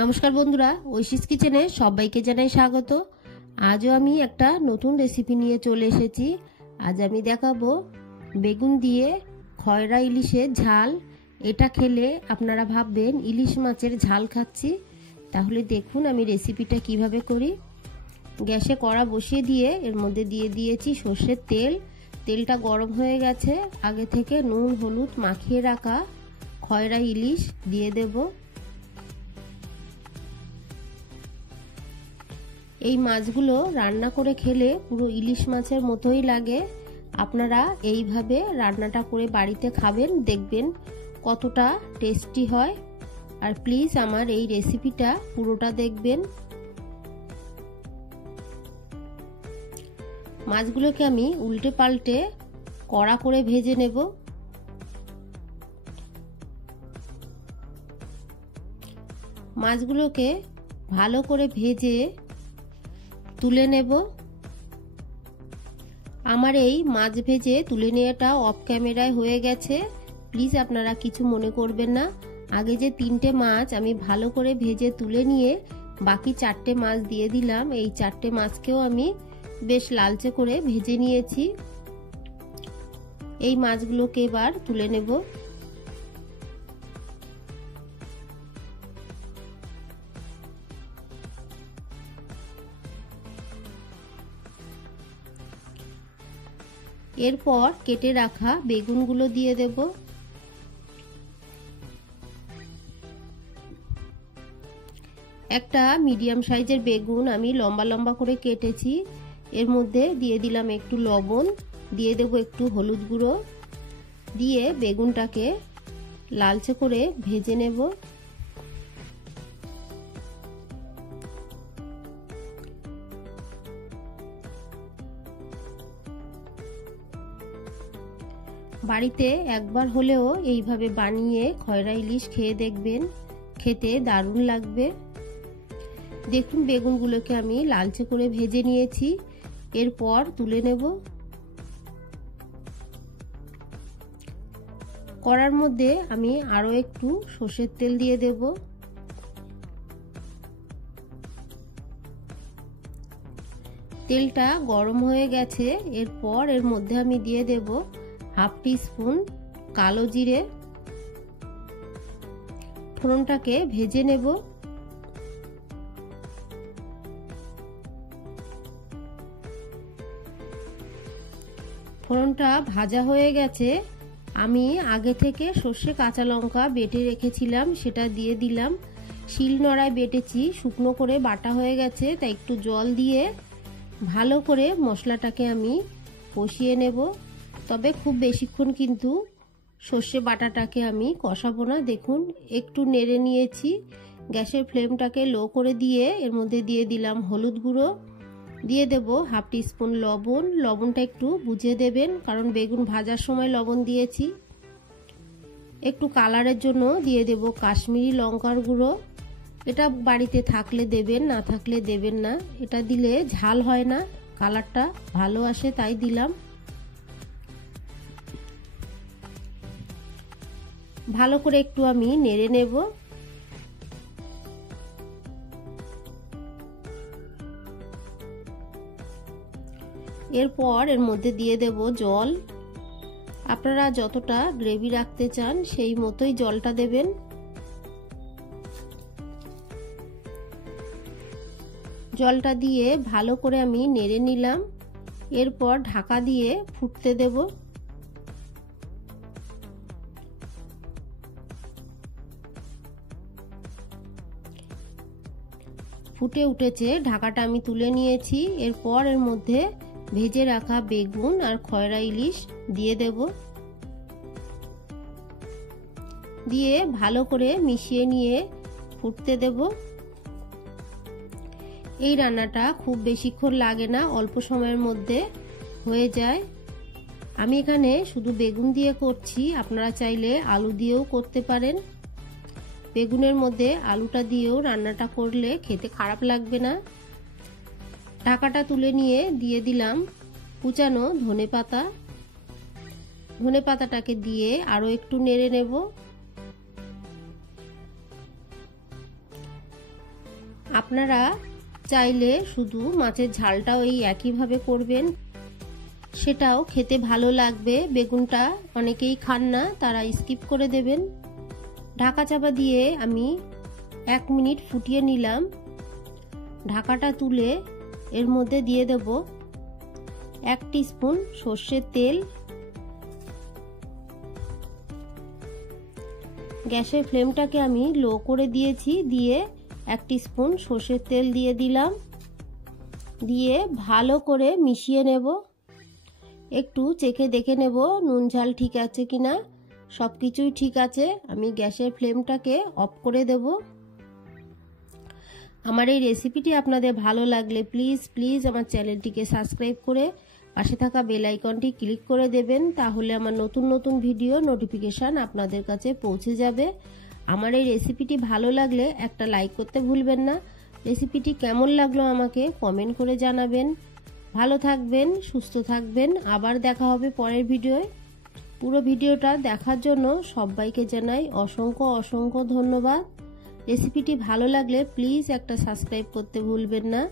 নমস্কার বন্ধুরা, ঐশীস কিচেনে সবাইকে জানাই স্বাগত। আজও আমি একটা নতুন রেসিপি নিয়ে চলে এসেছি। আজ আমি দেখাবো বেগুন দিয়ে খয়রা ইলিশের ঝাল। এটা খেলে আপনারা ভাববেন ইলিশ মাছের ঝাল খাচ্ছি। তাহলে দেখুন আমি রেসিপিটা কিভাবে করি। গ্যাসে কড়া বসিয়ে দিয়ে এর মধ্যে দিয়ে দিয়েছি সর্ষের তেল। তেলটা গরম হয়ে গেছে। আগে থেকে নুন হলুদ মাখিয়ে রাখা খয়রা ইলিশ দিয়ে দেব। এই মাছগুলো রান্না করে খেলে পুরো ইলিশ মাছের মতোই লাগে। আপনারা এইভাবে রান্নাটা করে বাড়িতে খাবেন, দেখবেন কতটা টেস্টি হয়। আর প্লিজ আমার এই রেসিপিটা পুরোটা দেখবেন। মাছগুলোকে আমি উল্টে পাল্টে কড়া করে ভেজে নেব। মাছগুলোকে ভালো করে ভেজে তুলে নেব। আমার এই মাছ ভেজে তুলে নেওয়াটা অফ ক্যামেরায় হয়ে গেছে, প্লিজ আপনারা কিছু মনে করবেন না। আগে যে 3টে মাছ আমি ভালো করে ভেজে তুলে নিয়ে বাকি 4টে মাছ দিয়ে দিলাম। এই 4টে মাছকেও আমি বেশ লালচে করে ভেজে নিয়েছি। এই মাছগুলোকে এবার তুলে নেব। এরপর কেটে রাখা বেগুনগুলো দিয়ে দেব। একটা মিডিয়াম সাইজের বেগুন আমি লম্বা লম্বা করে কেটেছি। এর মধ্যে দিয়ে দিলাম একটু লবণ, দিয়ে দেব একটু হলুদ গুঁড়ো, দিয়ে বেগুনটাকে লালচে করে ভেজে নেব। বাড়িতে একবার হলেও এইভাবে বানিয়ে খয়রা ইলিশ খেয়ে দেখবেন, খেতে দারুণ লাগবে। দেখুন বেগুনগুলোকে আমি লালচে করে ভেজে নিয়েছি। এরপর তুলে নেব। কড়ার মধ্যে আমি আরো একটু সর্ষের তেল দিয়ে দেব। তেলটা গরম হয়ে গেছে। এরপর এর মধ্যে আমি দিয়ে দেব হাফ টিস্পুন কালো জিরে। ফোড়নটাকে ভেজে নেব। ফোড়নটা ভাজা হয়ে গেছে। আমি আগে থেকে সর্ষে কাঁচা লঙ্কা বেটে রেখেছিলাম, সেটা দিয়ে দিলাম। শিল নোড়ায় বেটেছি, শুকনো করে বাটা হয়ে গেছে, তাই একটু জল দিয়ে ভালো করে মশলাটাকে আমি কষিয়ে নেব। তবে খুব বেশিক্ষণ কিন্তু সর্ষে বাটাটাকে আমি কষাবো না। দেখুন একটু নেড়ে নিয়েছি। গ্যাসের ফ্লেমটাকে লো করে দিয়ে এর মধ্যে দিয়ে দিলাম হলুদ গুঁড়ো, দিয়ে দেব হাফ টিস্পুন লবণ। লবণটা একটু বুঝে দেবেন, কারণ বেগুন ভাজার সময় লবণ দিয়েছি। একটু কালারের জন্য দিয়ে দেব কাশ্মীরি লঙ্কার গুঁড়ো। এটা বাড়িতে থাকলে দেবেন, না থাকলে দেবেন না। এটা দিলে ঝাল হয় না, কালারটা ভালো আসে, তাই দিলাম। ভালো করে একটু আমি নেড়ে নেব। এরপর এর মধ্যে দিয়ে দেব জল। আপনারা যতটা গ্রেভি রাখতে চান সেই মতোই জলটা দেবেন। জলটা দিয়ে ভালো করে আমি নেড়ে নিলাম। এরপর ঢাকা দিয়ে ফুটতে দেব। ফুটে উঠেছে, ঢাকাটা আমি তুলে নিয়েছি। এরপর এর মধ্যে ভেজে রাখা বেগুন আর খয়রা ইলিশ দিয়ে দেব। দিয়ে ভালো করে মিশিয়ে নিয়ে ফুটতে দেব। এই রান্নাটা খুব বেশিক্ষণ লাগে না, অল্প সময়ের মধ্যে হয়ে যায়। আমি এখানে শুধু বেগুন দিয়ে করছি, আপনারা চাইলে আলু দিয়েও করতে পারেন। বেগুনের মধ্যে আলুটা দিয়েও রান্নাটা করলে খেতে খারাপ লাগবে না। ঢাকাটা তুলে নিয়ে দিয়ে দিলাম কুচানো ধনেপাতা। ধনেপাতাটাকে দিয়ে আরো একটু নেড়ে নেব। আপনারা চাইলে শুধু মাছের ঝালটাও এই একইভাবে করবেন, সেটাও খেতে ভালো লাগবে। বেগুনটা অনেকেই খান না, তারা স্কিপ করে দেবেন। ঢাকা চাপা দিয়ে আমি 1 মিনিট ফুটিয়ে নিলাম। ঢাকাটা তুলে এর মধ্যে দিয়ে দেব 1 টিস্পুন সর্ষের তেল। গ্যাসের ফ্লেমটাকে আমি লো করে দিয়েছি, দিয়ে 1 টিস্পুন সর্ষের তেল দিয়ে দিলাম। দিয়ে ভালো করে মিশিয়ে নেব। একটু চেখে দেখে নেব নুন ঝাল ঠিক আছে কিনা। সব কিছুই ঠিক আছে, আমি গ্যাসের ফ্লেমটাকে অফ করে দেব। আমার এই রেসিপিটি আপনাদের ভালো লাগলে প্লিজ আমার চ্যানেলটিকে সাবস্ক্রাইব করে পাশে থাকা বেল আইকনটি ক্লিক করে দেবেন, তাহলে আমার নতুন ভিডিও নোটিফিকেশান আপনাদের কাছে পৌঁছে যাবে। আমার এই রেসিপিটি ভালো লাগলে একটা লাইক করতে ভুলবেন না। রেসিপিটি কেমন লাগলো আমাকে কমেন্ট করে জানাবেন। ভালো থাকবেন, সুস্থ থাকবেন। আবার দেখা হবে পরের ভিডিওয়। পুরো ভিডিওটা দেখার জন্য সবাইকে জানাই অসংখ্য ধন্যবাদ। রেসিপিটি ভালো লাগলে প্লিজ একটা সাবস্ক্রাইব করতে ভুলবেন না।